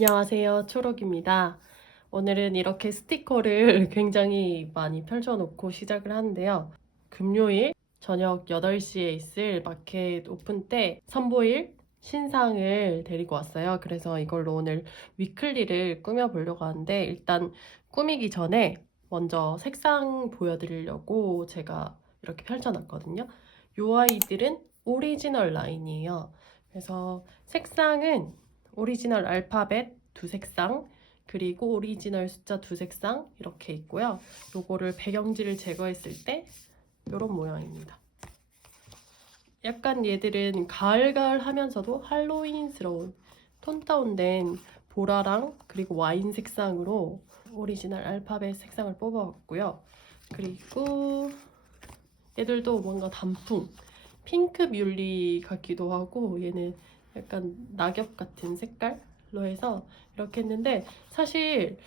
안녕하세요. 초록입니다. 오늘은 이렇게 스티커를 굉장히 많이 펼쳐놓고 시작을 하는데요. 금요일 저녁 8시에 있을 마켓 오픈 때 선보일 신상을 데리고 왔어요. 그래서 이걸로 오늘 위클리를 꾸며보려고 하는데 일단 꾸미기 전에 먼저 색상 보여드리려고 제가 이렇게 펼쳐놨거든요. 이 아이들은 오리지널 라인이에요. 그래서 색상은 오리지널 알파벳 두 색상, 그리고 오리지널 숫자 두 색상 이렇게 있고요. 요거를 배경지를 제거했을 때 이런 모양입니다. 약간 얘들은 가을가을 하면서도 할로윈스러운 톤 다운된 보라랑 그리고 와인 색상으로 오리지널 알파벳 색상을 뽑아봤고요. 그리고 얘들도 뭔가 단풍, 핑크 뮬리 같기도 하고 얘는 약간 낙엽 같은 색깔로 해서 이렇게 했는데 사실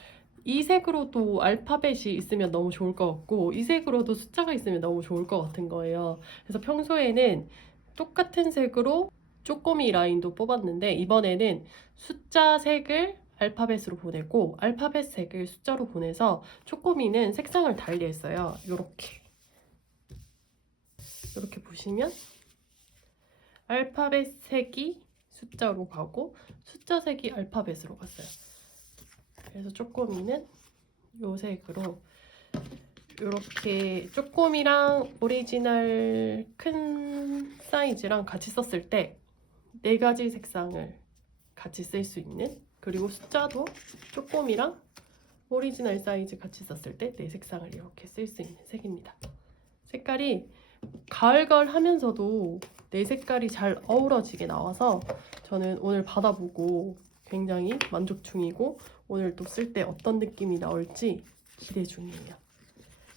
이 색으로도 알파벳이 있으면 너무 좋을 것 같고 이 색으로도 숫자가 있으면 너무 좋을 것 같은 거예요. 그래서 평소에는 똑같은 색으로 쪼꼬미 라인도 뽑았는데 이번에는 숫자 색을 알파벳으로 보내고 알파벳 색을 숫자로 보내서 쪼꼬미는 색상을 달리 했어요. 이렇게 보시면 알파벳 색이 숫자로 가고 숫자 색이 알파벳으로 갔어요. 그래서 쪼꼬미는 이 색으로 이렇게 쪼꼬미랑 오리지널 큰 사이즈랑 같이 썼을 때 4가지 색상을 같이 쓸 수 있는, 그리고 숫자도 쪼꼬미랑 오리지널 사이즈 같이 썼을 때 4색상을 이렇게 쓸 수 있는 색입니다. 색깔이 가을가을 하면서도 4색깔이 잘 어우러지게 나와서 저는 오늘 받아보고 굉장히 만족 중이고 오늘 또 쓸 때 어떤 느낌이 나올지 기대 중이에요.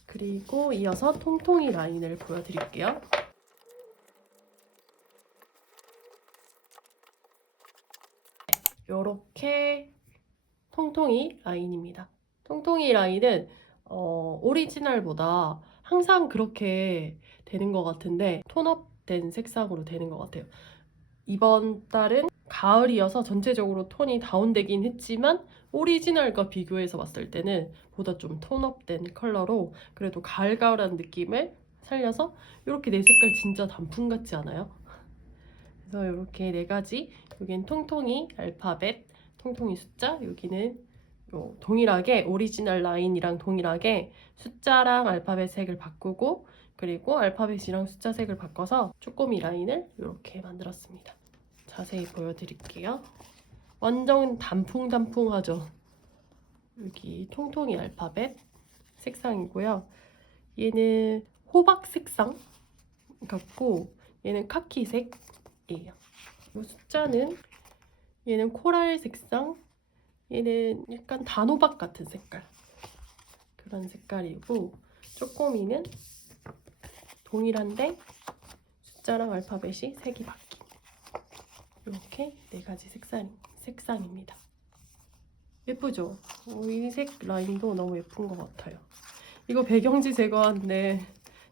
그리고 이어서 통통이 라인을 보여드릴게요. 이렇게 통통이 라인입니다. 통통이 라인은 오리지널보다 항상 그렇게 되는 것 같은데 톤업된 색상으로 되는 것 같아요. 이번 달은 가을이어서 전체적으로 톤이 다운되긴 했지만 오리지널과 비교해서 봤을 때는 보다 좀 톤업된 컬러로 그래도 가을가을한 느낌을 살려서 이렇게 4색깔 진짜 단풍 같지 않아요? 그래서 이렇게 4가지, 여긴 통통이 알파벳, 통통이 숫자, 여기는 동일하게 오리지널 라인이랑 동일하게 숫자랑 알파벳 색을 바꾸고 그리고 알파벳이랑 숫자 색을 바꿔서 쪼꼬미 라인을 이렇게 만들었습니다. 자세히 보여드릴게요. 완전 단풍단풍하죠. 여기 통통이 알파벳 색상이고요. 얘는 호박 색상 같고 얘는 카키색이에요. 이 숫자는 얘는 코랄 색상, 얘는 약간 단호박 같은 색깔, 그런 색깔이고 쪼꼬미는 동일한데 숫자랑 알파벳이 색이 바뀐 이렇게 4가지 색상입니다. 예쁘죠? 이 색 라인도 너무 예쁜 것 같아요. 이거 배경지 제거하는데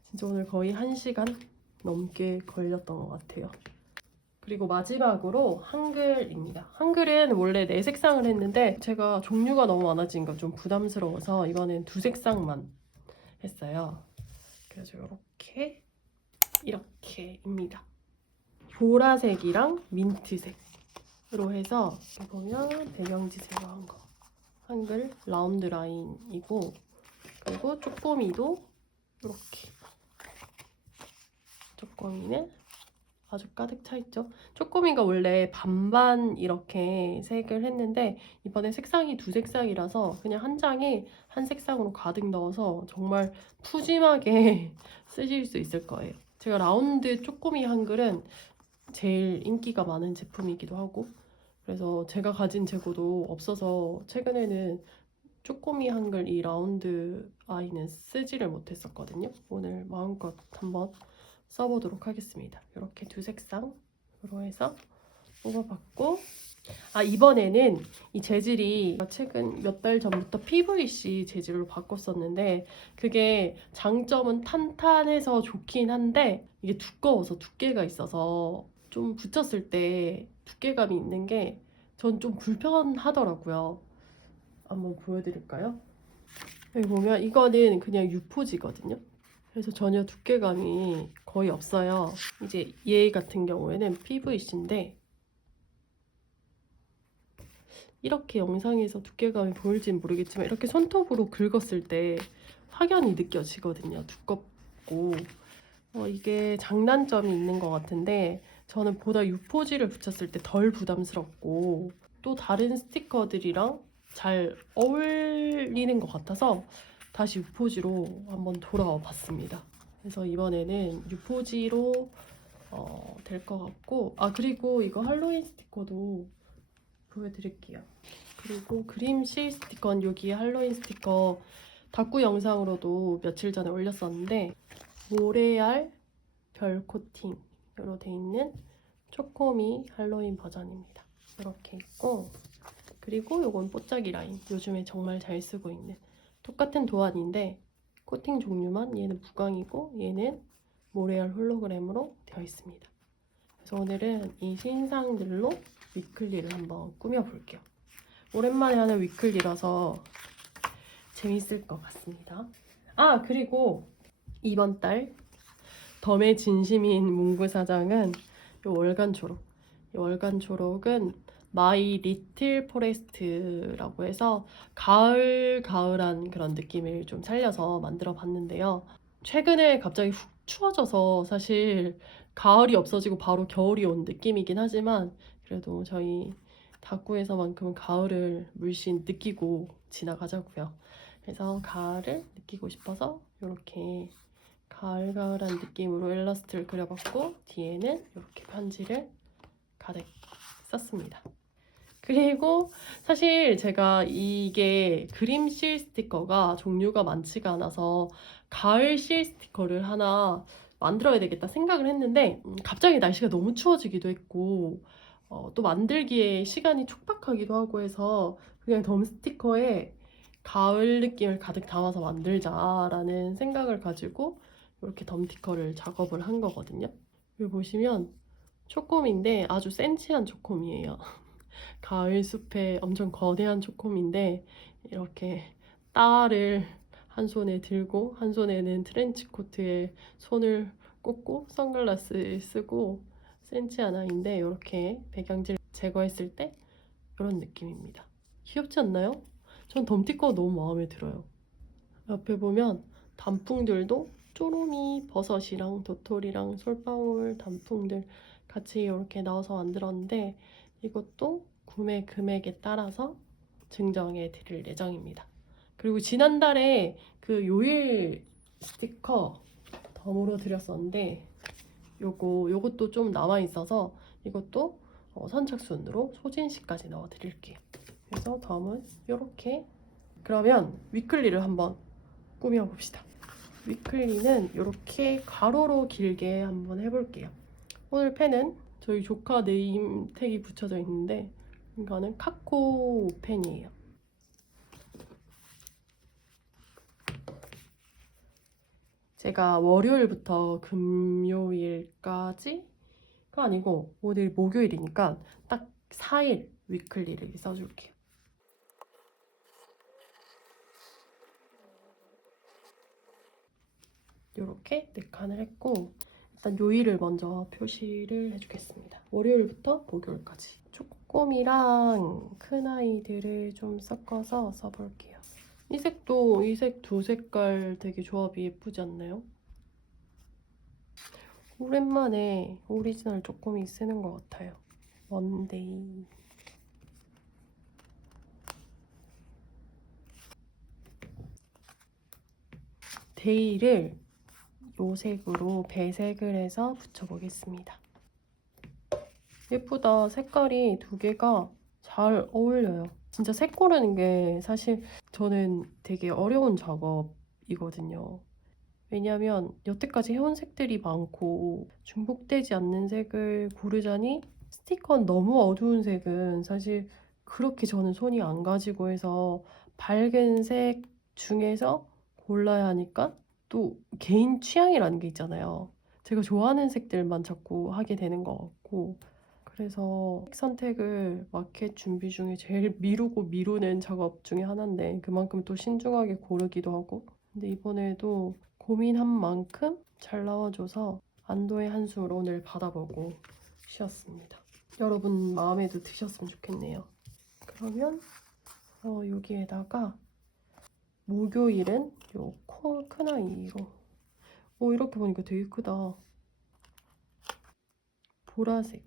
진짜 오늘 거의 1시간 넘게 걸렸던 것 같아요. 그리고 마지막으로 한글입니다. 한글은 원래 4색상을 했는데 제가 종류가 너무 많아지니까 좀 부담스러워서 이번엔 2색상만 했어요. 그래서 이렇게입니다. 보라색이랑 민트색으로 해서 보면 배경지 제거한 거 한글 라운드 라인이고, 그리고 쪼꼬미도 이렇게 쪼꼬미는 아주 가득 차 있죠. 쪼꼬미가 원래 반반 이렇게 색을 했는데 이번에 색상이 2색상이라서 그냥 한 장에 한 색상으로 가득 넣어서 정말 푸짐하게 쓰실 수 있을 거예요. 제가 라운드 쪼꼬미 한글은 제일 인기가 많은 제품이기도 하고 그래서 제가 가진 재고도 없어서 최근에는 쪼꼬미 한글 이 라운드 아이는 쓰지를 못했었거든요. 오늘 마음껏 한번 써보도록 하겠습니다. 이렇게 2색상으로 해서 뽑아봤고, 이번에는 이 재질이 최근 몇 달 전부터 PVC 재질로 바꿨었는데 그게 장점은 탄탄해서 좋긴 한데 이게 두꺼워서 두께가 있어서 좀 붙였을 때 두께감이 있는 게 전 좀 불편하더라고요. 한번 보여드릴까요? 여기 보면 이거는 그냥 유포지거든요. 그래서 전혀 두께감이 거의 없어요. 이제 얘 같은 경우에는 PVC인데 이렇게 영상에서 두께감이 보일지는 모르겠지만 이렇게 손톱으로 긁었을 때 확연히 느껴지거든요. 두껍고 이게 장단점이 있는 것 같은데 저는 보다 유포지를 붙였을 때 덜 부담스럽고 또 다른 스티커들이랑 잘 어울리는 것 같아서 다시 유포지로 한번 돌아와 봤습니다. 그래서 이번에는 유포지로 될 것 같고 그리고 이거 할로윈 스티커도 보여드릴게요. 그리고 그림실 스티커는 여기 할로윈 스티커 다꾸 영상으로도 며칠 전에 올렸었는데 모래알 별 코팅으로 돼 있는 초코미 할로윈 버전입니다. 이렇게 있고 그리고 요건 뽀짝이 라인 요즘에 정말 잘 쓰고 있는 똑같은 도안인데 코팅 종류만 얘는 무광이고 얘는 모래알 홀로그램으로 되어 있습니다. 그래서 오늘은 이 신상들로 위클리를 한번 꾸며볼게요. 오랜만에 하는 위클리라서 재밌을 것 같습니다. 그리고 이번 달 덤의 진심인 문구 사장은 이 월간 초록. 이 월간 초록은 마이 리틀 포레스트라고 해서 가을한 그런 느낌을 좀 살려서 만들어 봤는데요. 최근에 갑자기 훅 추워져서 사실 가을이 없어지고 바로 겨울이 온 느낌이긴 하지만 그래도 저희 다꾸에서만큼은 가을을 물씬 느끼고 지나가자고요. 그래서 가을을 느끼고 싶어서 이렇게 가을가을한 느낌으로 일러스트를 그려봤고 뒤에는 이렇게 편지를 가득 썼습니다. 그리고 사실 제가 이게 그림 실 스티커가 종류가 많지가 않아서 가을 실 스티커를 하나 만들어야 되겠다 생각을 했는데 갑자기 날씨가 너무 추워지기도 했고 또 만들기에 시간이 촉박하기도 하고 해서 그냥 덤 스티커에 가을 느낌을 가득 담아서 만들자라는 생각을 가지고 이렇게 덤 스티커를 작업을 한 거거든요. 여기 보시면 초콤인데 아주 센치한 초콤이에요. 가을 숲에 엄청 거대한 초콤인데 이렇게 딸을 한 손에 들고 한 손에는 트렌치 코트에 손을 꽂고 선글라스 쓰고 센치한 아이인데 이렇게 배경지를 제거했을 때 이런 느낌입니다. 귀엽지 않나요? 전 덤티커가 너무 마음에 들어요. 옆에 보면 단풍들도 쪼로미 버섯이랑 도토리랑 솔방울 단풍들 같이 이렇게 넣어서 만들었는데 이것도 구매 금액에 따라서 증정해 드릴 예정입니다. 그리고 지난달에 그 요일 스티커 덤으로 드렸었는데 요것도 좀 남아 있어서 이것도 선착순으로 소진시까지 넣어 드릴게요. 그래서 덤은 이렇게. 그러면 위클리를 한번 꾸며봅시다. 위클리는 이렇게 가로로 길게 한번 해볼게요. 오늘 펜은 저희 조카 네임 택이 붙여져 있는데 이거는 카코 펜이에요. 제가 월요일부터 금요일까지가 아니고 오늘 목요일이니까 딱 4일 위클리를 써줄게요. 이렇게 4칸을 했고 일단 요일을 먼저 표시를 해주겠습니다. 월요일부터 목요일까지. 쪼꼬미랑 큰 아이들을 좀 섞어서 써볼게요. 이 색도 이 색 두 색깔 되게 조합이 예쁘지 않나요? 오랜만에 오리지널 쪼꼬미 쓰는 것 같아요. 원데이. 데이를 요 색으로 배색을 해서 붙여보겠습니다. 예쁘다. 색깔이 두 개가 잘 어울려요. 진짜 색 고르는 게 사실 저는 되게 어려운 작업이거든요. 왜냐면 여태까지 해온 색들이 많고 중복되지 않는 색을 고르자니 스티커는 너무 어두운 색은 사실 그렇게 저는 손이 안 가지고 해서 밝은 색 중에서 골라야 하니까 또 개인 취향이라는 게 있잖아요. 제가 좋아하는 색들만 자꾸 하게 되는 것 같고 그래서 선택을 마켓 준비 중에 제일 미루고 미루는 작업 중에 하나인데 그만큼 또 신중하게 고르기도 하고 근데 이번에도 고민한 만큼 잘 나와줘서 안도의 한숨을 오늘 받아보고 쉬었습니다. 여러분 마음에도 드셨으면 좋겠네요. 그러면 여기에다가 목요일은 요 큰 아이로 이렇게 보니까 되게 크다. 보라색.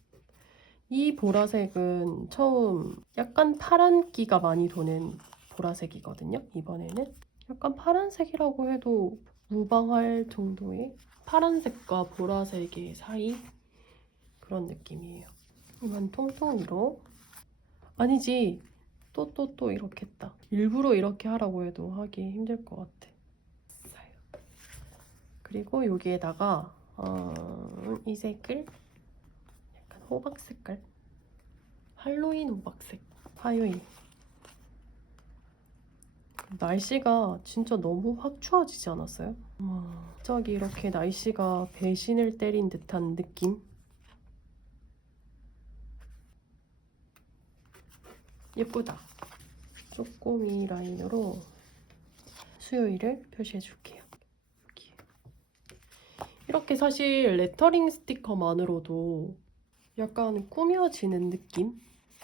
이 보라색은 처음 약간 파란기가 많이 도는 보라색이거든요. 이번에는 약간 파란색이라고 해도 무방할 정도의 파란색과 보라색의 사이 그런 느낌이에요. 이건 통통이로 아니지 또 이렇게 했다. 일부러 이렇게 하라고 해도 하기 힘들 것 같아. 그리고 여기에다가 이 색을 약간 호박 색깔 할로윈 호박색 화요일 날씨가 진짜 너무 확 추워지지 않았어요? 갑자기 이렇게 날씨가 배신을 때린 듯한 느낌? 예쁘다. 쪼꼬미 라인으로 수요일을 표시해 줄게요. 이렇게 사실 레터링 스티커만으로도 약간 꾸며지는 느낌?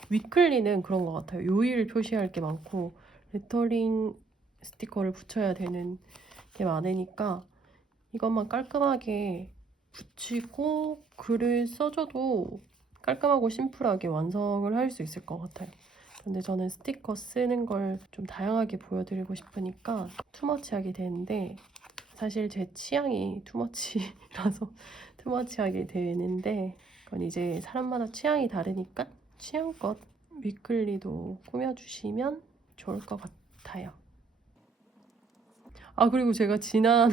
위클리는 그런 것 같아요. 요일 표시할 게 많고 레터링 스티커를 붙여야 되는 게 많으니까 이것만 깔끔하게 붙이고 글을 써줘도 깔끔하고 심플하게 완성을 할 수 있을 것 같아요. 근데 저는 스티커 쓰는 걸 좀 다양하게 보여드리고 싶으니까 투머치하게 되는데 사실 제 취향이 투머치라서 투머치하게 되는데 그건 이제 사람마다 취향이 다르니까 취향껏 위클리도 꾸며주시면 좋을 것 같아요. 아 그리고 제가 지난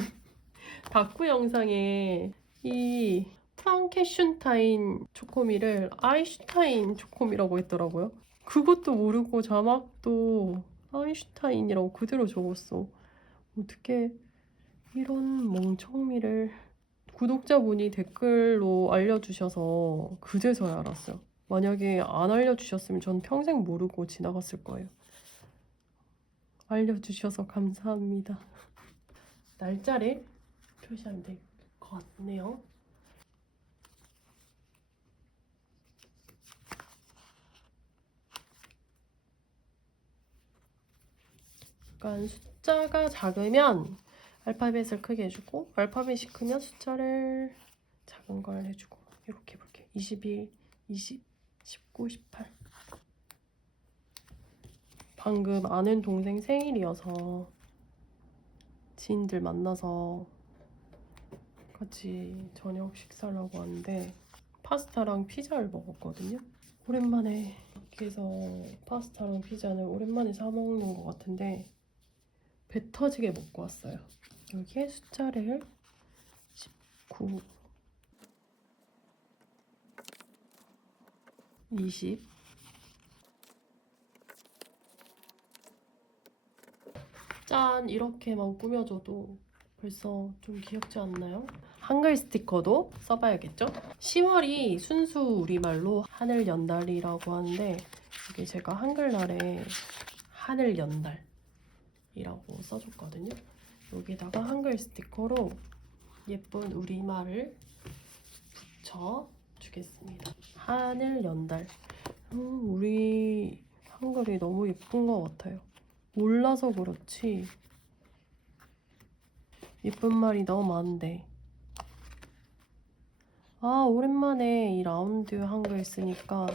다큐 영상에 이 프랑켄슈타인 초코미를 아인슈타인 초코미라고 했더라고요. 그것도 모르고 자막도 아인슈타인이라고 그대로 적었어. 어떻게 이런 멍청미를 구독자분이 댓글로 알려주셔서 그제서야 알았어요. 만약에 안 알려주셨으면 전 평생 모르고 지나갔을 거예요. 알려주셔서 감사합니다. 날짜를 표시하면 될 것 같네요. 약간 숫자가 작으면 알파벳을 크게 해주고 알파벳이 크면 숫자를 작은 걸 해주고 이렇게 해볼게요. 21, 20, 19, 18 방금 아는 동생 생일이어서 지인들 만나서 같이 저녁 식사를 하고 왔는데 파스타랑 피자를 먹었거든요. 오랜만에 밖에서 파스타랑 피자는 오랜만에 사 먹는 것 같은데 배 터지게 먹고 왔어요. 여기에 숫자를 19, 20 짠! 이렇게만 꾸며줘도 벌써 좀 귀엽지 않나요? 한글 스티커도 써봐야겠죠? 10월이 순수 우리말로 하늘 연달이라고 하는데 이게 제가 한글날에 하늘 연달이라고 써줬거든요. 여기다가 한글 스티커로 예쁜 우리말을 붙여주겠습니다. 하늘 연달. 우리 한글이 너무 예쁜 것 같아요. 몰라서 그렇지 예쁜 말이 너무 많은데 오랜만에 이 라운드 한글 쓰니까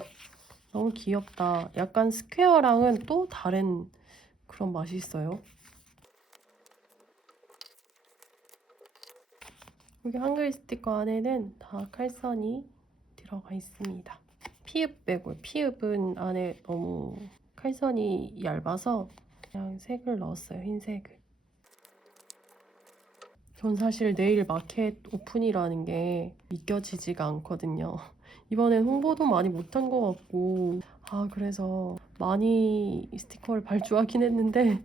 너무 귀엽다. 약간 스퀘어랑은 또 다른 그런 맛이 있어요. 여기 한글 스티커 안에는 다 칼선이 들어가 있습니다. 피읍 빼고 피읍은 안에 너무 칼선이 얇아서 그냥 색을 넣었어요. 흰색을. 전 사실 내일 마켓 오픈이라는 게 믿겨지지가 않거든요. 이번엔 홍보도 많이 못한 것 같고 그래서 많이 스티커를 발주하긴 했는데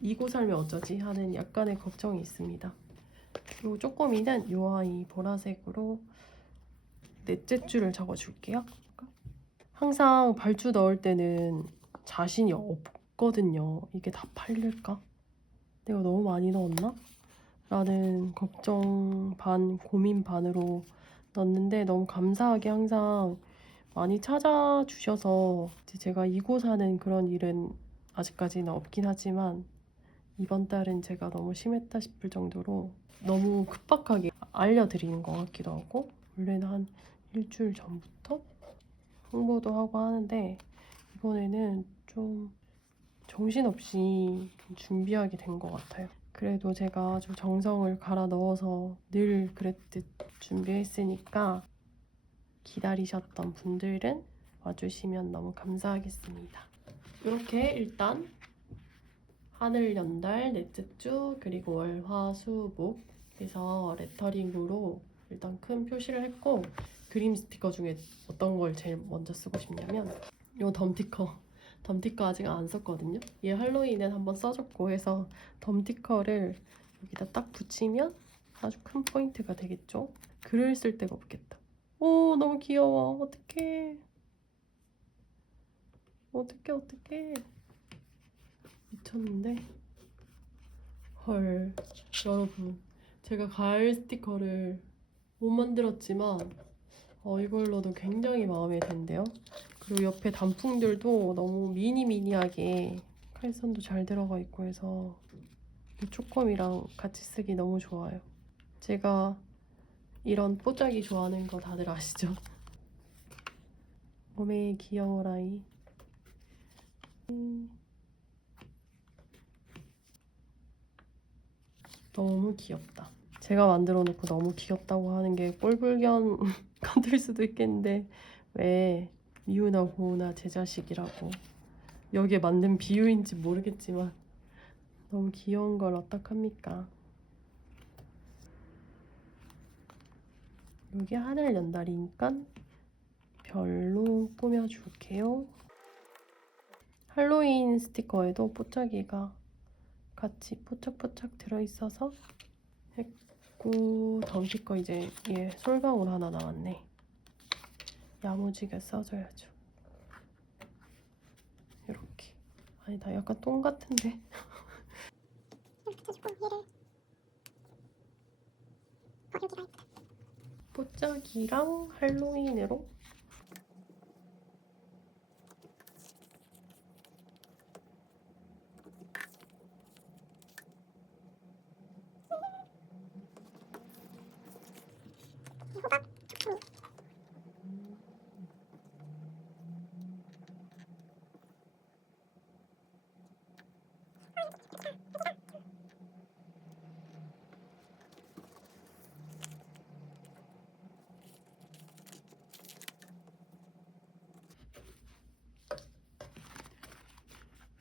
이고 살면 어쩌지 하는 약간의 걱정이 있습니다. 그리고 쪼꼬미는 요 아이 보라색으로 넷째 줄을 적어줄게요. 항상 발주 넣을 때는 자신이 없거든요. 이게 다 팔릴까? 내가 너무 많이 넣었나? 라는 걱정 반, 고민 반으로 넣었는데 너무 감사하게 항상 많이 찾아주셔서 이제 제가 이고 사는 그런 일은 아직까지는 없긴 하지만 이번 달은 제가 너무 심했다 싶을 정도로 너무 급박하게 알려드리는 것 같기도 하고 원래는 한 일주일 전부터 홍보도 하고 하는데 이번에는 좀 정신없이 좀 준비하게 된 것 같아요. 그래도 제가 좀 정성을 갈아 넣어서 늘 그랬듯 준비했으니까 기다리셨던 분들은 와주시면 너무 감사하겠습니다. 이렇게 일단 하늘, 연달, 넷째 주, 그리고 월, 화, 수, 목 해서 레터링으로 일단 큰 표시를 했고 그림 스티커 중에 어떤 걸 제일 먼저 쓰고 싶냐면 이 덤티커 아직 안 썼거든요. 얘 할로윈엔 한번 써줬고 해서 덤티커를 여기다 딱 붙이면 아주 큰 포인트가 되겠죠? 글을 쓸 데가 없겠다. 오, 너무 귀여워. 어떡해. 어떡해. 미쳤는데? 헐, 여러분. 제가 가을 스티커를 못 만들었지만 이걸로도 굉장히 마음에 든대요. 그리고 옆에 단풍들도 너무 미니미니하게 칼선도 잘 들어가 있고 해서 이 쪼꼬미랑 같이 쓰기 너무 좋아요. 제가 이런 뽀짝이 좋아하는 거 다들 아시죠? 어메 귀여워라이. 너무 귀엽다. 제가 만들어 놓고 너무 귀엽다고 하는 게 꼴불견 같을 수도 있겠는데 왜 미우나 고우나 제 자식이라고 여기에 맞는 비유인지 모르겠지만 너무 귀여운 걸 어떡합니까? 여기 하늘 연달이니까 별로 꾸며줄게요. 할로윈 스티커에도 뽀짝이가 같이 뽀짝뽀짝 들어있어서 했고 덤티커 이제 얘 솔방울 하나 남았네. 야무지게 써줘야죠. 이렇게. 아니다, 약간 똥 같은데? 뽀짝이랑 할로윈으로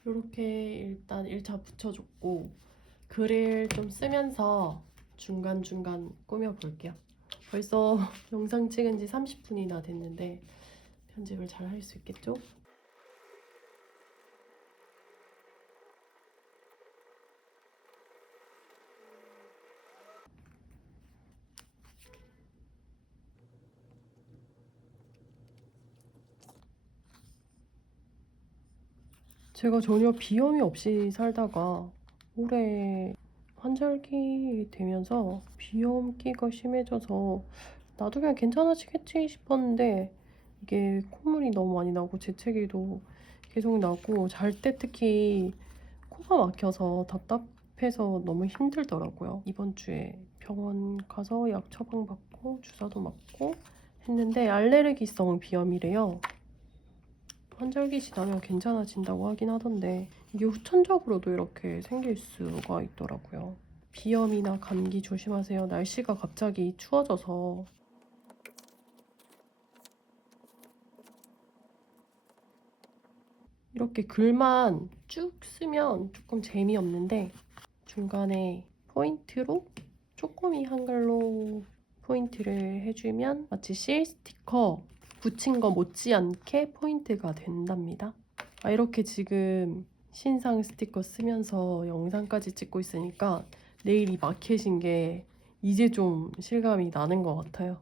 이렇게 일단 1차 붙여줬고 글을 좀 쓰면서 중간중간 꾸며볼게요. 벌써 영상 찍은 지 30분이나 됐는데 편집을 잘 할 수 있겠죠? 제가 전혀 비염이 없이 살다가 올해 환절기 되면서 비염기가 심해져서 나도 그냥 괜찮아지겠지 싶었는데 이게 콧물이 너무 많이 나고 재채기도 계속 나고 잘 때 특히 코가 막혀서 답답해서 너무 힘들더라고요. 이번 주에 병원 가서 약 처방받고 주사도 맞고 했는데 알레르기성 비염이래요. 환절기 지나면 괜찮아진다고 하긴 하던데 이게 후천적으로도 이렇게 생길 수가 있더라고요. 비염이나 감기 조심하세요. 날씨가 갑자기 추워져서. 이렇게 글만 쭉 쓰면 조금 재미없는데 중간에 포인트로 쪼꼬미 한글로 포인트를 해주면 마치 실 스티커 붙인 거 못지않게 포인트가 된답니다. 이렇게 지금 신상 스티커 쓰면서 영상까지 찍고 있으니까 내일이 마켓인 게 이제 좀 실감이 나는 것 같아요.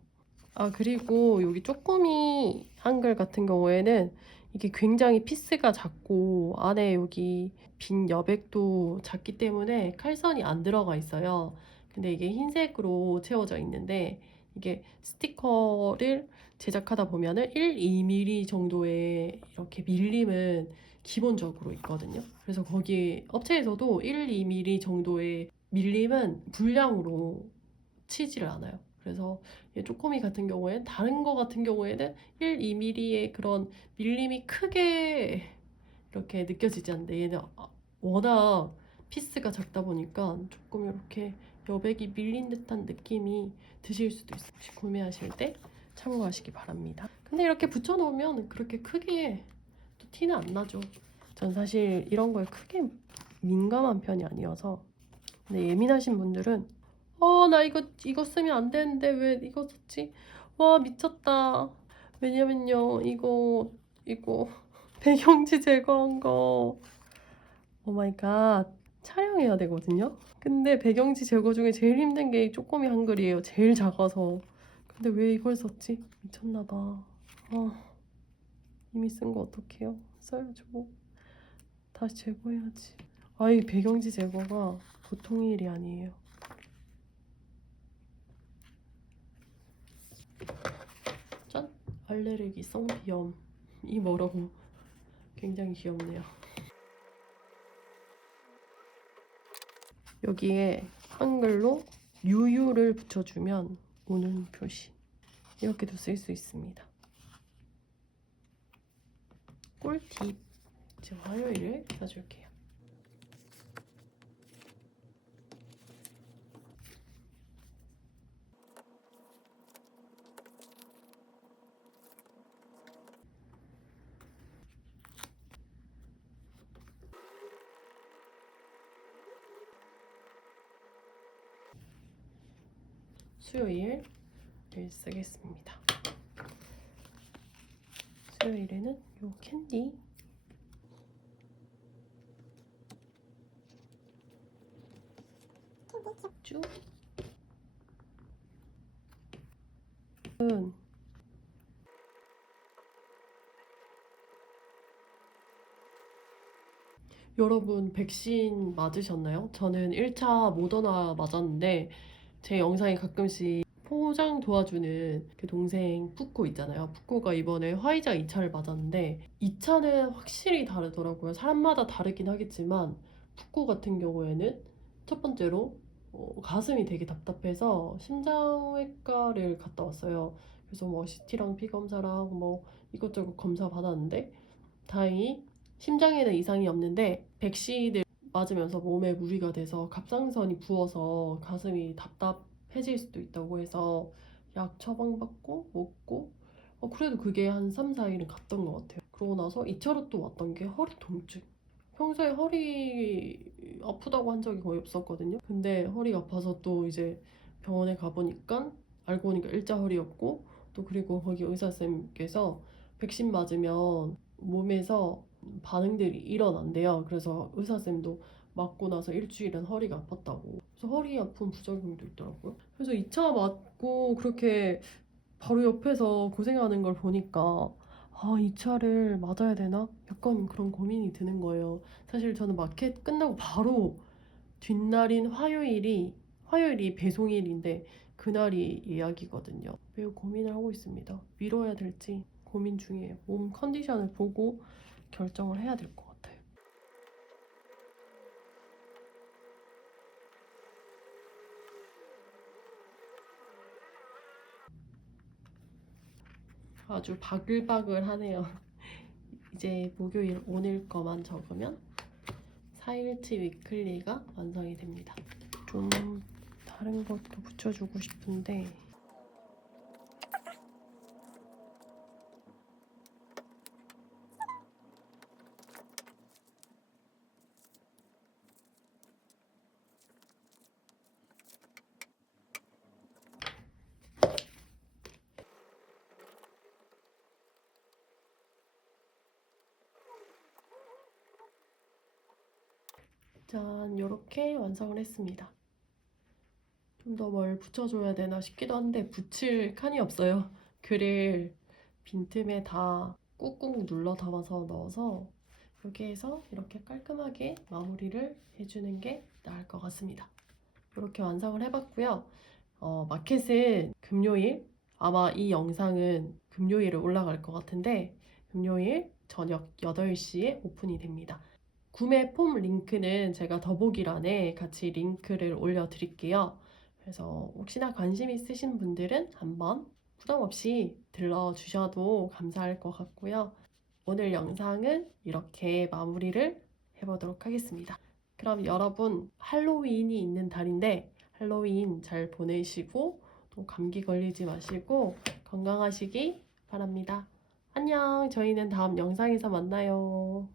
아, 그리고 여기 쪼꼬미 한글 같은 경우에는 이게 굉장히 피스가 작고 안에 여기 빈 여백도 작기 때문에 칼선이 안 들어가 있어요. 근데 이게 흰색으로 채워져 있는데 이게 스티커를 제작하다 보면은 1, 2mm 정도의 이렇게 밀림은 기본적으로 있거든요. 그래서 거기 업체에서도 1, 2mm 정도의 밀림은 불량으로 치지를 않아요. 그래서 쪼꼬미 같은 경우에는 다른 거 같은 경우에는 1, 2mm의 그런 밀림이 크게 이렇게 느껴지지 않는데 얘는 워낙 피스가 작다 보니까 조금 이렇게 여백이 밀린 듯한 느낌이 드실 수도 있어요. 혹시 구매하실 때 참고하시기 바랍니다. 근데 이렇게 붙여놓으면 그렇게 크게 또 티는 안 나죠. 전 사실 이런 거에 크게 민감한 편이 아니어서. 근데 예민하신 분들은 나 이거 쓰면 안 되는데 왜 이거 썼지? 와, 미쳤다. 왜냐면요, 이거 배경지 제거한 거, 오 마이 갓, 촬영해야 되거든요? 근데 배경지 제거 중에 제일 힘든 게 이 쪼꼬미 한글이에요. 제일 작아서. 근데 왜 이걸 썼지? 미쳤나봐. 이미 쓴 거 어떡해요? 써야죠. 다시 제거해야지. 이 배경지 제거가 보통 일이 아니에요. 짠! 알레르기성 비염이 뭐라고 굉장히 귀엽네요. 여기에 한글로 유유를 붙여주면 오는 표시 이렇게도 쓸 수 있습니다. 꿀팁! 이제 화요일을 써줄게요. 수요일을 쓰겠습니다. 수요일에는 요 캔디 쭉 여러분 백신 맞으셨나요? 저는 1차 모더나 맞았는데 제 영상에 가끔씩 포장 도와주는 그 동생 푸코 있잖아요. 푸코가 이번에 화이자 2차를 맞았는데 2차는 확실히 다르더라고요. 사람마다 다르긴 하겠지만 푸코 같은 경우에는 첫 번째로 가슴이 되게 답답해서 심장외과를 갔다 왔어요. 그래서 뭐 CT랑 피 검사랑 뭐 이것저것 검사 받았는데 다행히 심장에는 이상이 없는데 백신을 맞으면서 몸에 무리가 돼서 갑상선이 부어서 가슴이 답답해질 수도 있다고 해서 약 처방받고 먹고 그래도 그게 한 3, 4일은 갔던 것 같아요. 그러고 나서 2차로 또 왔던 게 허리 통증. 평소에 허리 아프다고 한 적이 거의 없었거든요. 근데 허리가 아파서 또 이제 병원에 가보니까 알고 보니까 일자허리였고 또 그리고 거기 의사쌤께서 백신 맞으면 몸에서 반응들이 일어난대요. 그래서 의사쌤도 맞고 나서 일주일은 허리가 아팠다고. 그래서 허리 아픈 부작용도 있더라고요. 그래서 2차 맞고 그렇게 바로 옆에서 고생하는 걸 보니까 2차를 맞아야 되나? 약간 그런 고민이 드는 거예요. 사실 저는 마켓 끝나고 바로 뒷날인 화요일이 배송일인데 그날이 예약이거든요. 매우 고민을 하고 있습니다. 미뤄야 될지 고민 중이에요. 몸 컨디션을 보고 결정을 해야 될 것 같아요. 아주 바글바글하네요. 이제 목요일 오늘 거만 적으면 4일치 위클리가 완성이 됩니다. 좀 다른 것도 붙여주고 싶은데 짠, 이렇게 완성을 했습니다. 좀 더 뭘 붙여줘야 되나 싶기도 한데 붙일 칸이 없어요. 글을 빈틈에 다 꾹꾹 눌러 담아서 넣어서 여기에서 이렇게 깔끔하게 마무리를 해주는 게 나을 것 같습니다. 이렇게 완성을 해봤고요. 마켓은 금요일, 아마 이 영상은 금요일에 올라갈 것 같은데 금요일 저녁 8시에 오픈이 됩니다. 구매 폼 링크는 제가 더보기란에 같이 링크를 올려드릴게요. 그래서 혹시나 관심 있으신 분들은 한번 부담 없이 들러주셔도 감사할 것 같고요. 오늘 영상은 이렇게 마무리를 해보도록 하겠습니다. 그럼 여러분 할로윈이 있는 달인데 할로윈 잘 보내시고 또 감기 걸리지 마시고 건강하시기 바랍니다. 안녕. 저희는 다음 영상에서 만나요.